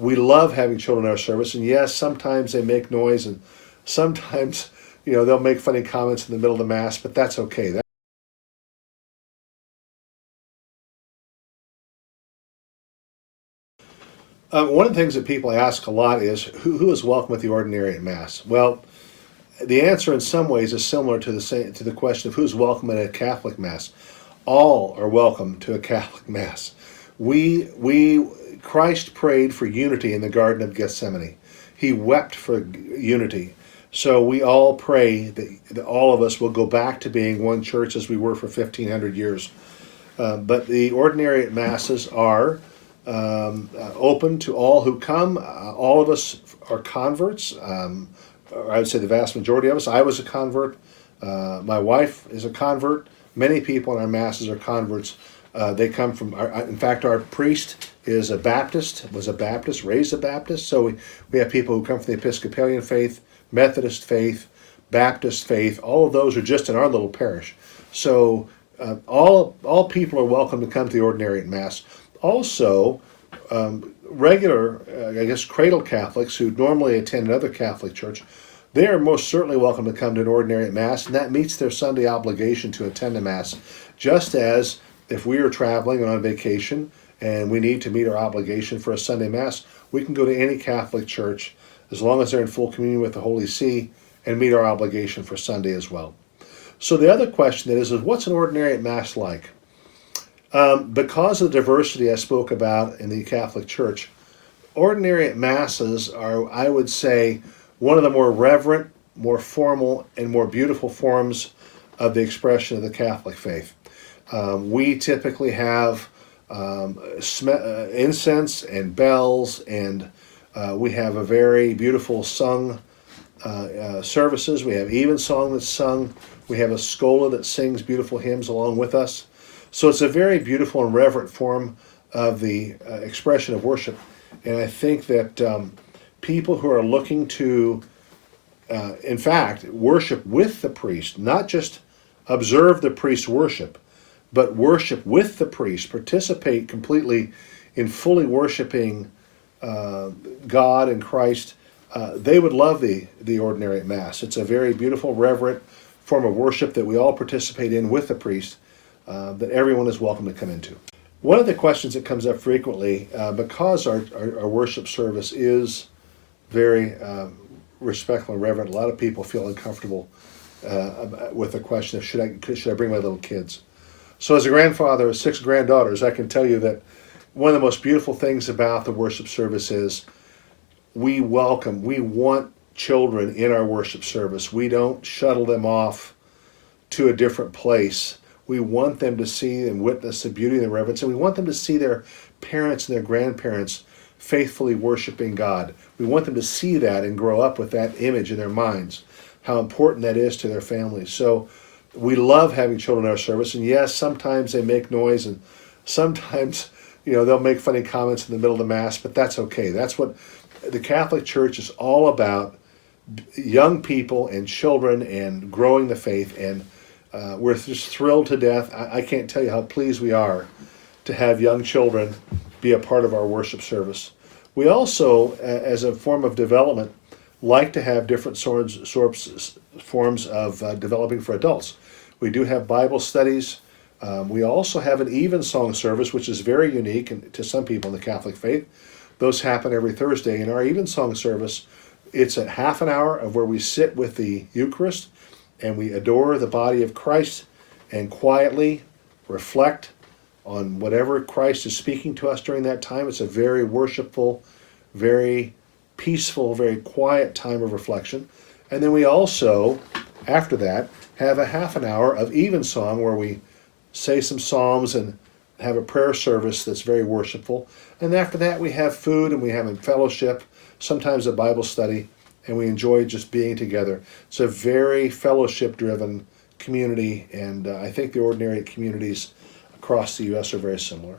we love having children in our service, and yes, sometimes they make noise, and sometimes, they'll make funny comments in the middle of the Mass, but that's okay. One of the things that people ask a lot is, who is welcome at the ordinary at Mass? Well, the answer in some ways is similar to the question of who's welcome at a Catholic Mass. All are welcome to a Catholic Mass. Christ prayed for unity in the Garden of Gethsemane. He wept for unity. So we all pray that all of us will go back to being one church as we were for 1,500 years. But the ordinary Masses are open to all who come. All of us are converts. I would say the vast majority of us. I was a convert. My wife is a convert. Many people in our Masses are converts. They come from, in fact, our priest is a Baptist, was a Baptist, raised a Baptist. So we have people who come from the Episcopalian faith, Methodist faith, Baptist faith. All of those are just in our little parish. So all people are welcome to come to the ordinary at Mass. Also, regular, cradle Catholics who normally attend another Catholic church, they are most certainly welcome to come to an ordinary at Mass, and that meets their Sunday obligation to attend a Mass. Just as if we are traveling on vacation and we need to meet our obligation for a Sunday Mass, we can go to any Catholic church as long as they're in full communion with the Holy See and meet our obligation for Sunday as well. So the other question is what's an ordinary at Mass like? Because of the diversity I spoke about in the Catholic Church, ordinary at Masses are, I would say, one of the more reverent, more formal, and more beautiful forms of the expression of the Catholic faith. We typically have incense and bells, and we have a very beautiful sung services. We have evensong that's sung. We have a schola that sings beautiful hymns along with us. So it's a very beautiful and reverent form of the expression of worship. And I think that people who are looking to, in fact, worship with the priest, not just observe the priest's worship, but worship with the priest, participate completely in fully worshiping God and Christ, they would love the ordinary at Mass. It's a very beautiful, reverent form of worship that we all participate in with the priest, that everyone is welcome to come into. One of the questions that comes up frequently, because our worship service is very respectful and reverent, a lot of people feel uncomfortable with the question of should I bring my little kids? So as a grandfather of 6 granddaughters, I can tell you that one of the most beautiful things about the worship service is we want children in our worship service. We don't shuttle them off to a different place. We want them to see and witness the beauty and the reverence, and we want them to see their parents and their grandparents faithfully worshiping God. We want them to see that and grow up with that image in their minds, how important that is to their families. So we love having children in our service, and yes, sometimes they make noise, and sometimes they'll make funny comments in the middle of the Mass, but that's okay. That's what the Catholic Church is all about, young people and children and growing the faith, and we're just thrilled to death. I can't tell you how pleased we are to have young children be a part of our worship service. We also, as a form of development, like to have different forms of developing for adults. We do have Bible studies. We also have an evensong service, which is very unique to some people in the Catholic faith. Those happen every Thursday. In our evensong service, it's a half an hour of where we sit with the Eucharist and we adore the body of Christ and quietly reflect on whatever Christ is speaking to us during that time. It's a very worshipful, very peaceful, very quiet time of reflection. And then we also, after that, have a half an hour of evensong where we say some psalms and have a prayer service that's very worshipful. And after that, we have food and we have a fellowship, sometimes a Bible study, and we enjoy just being together. It's a very fellowship-driven community, and I think the ordinary communities across the U.S. are very similar.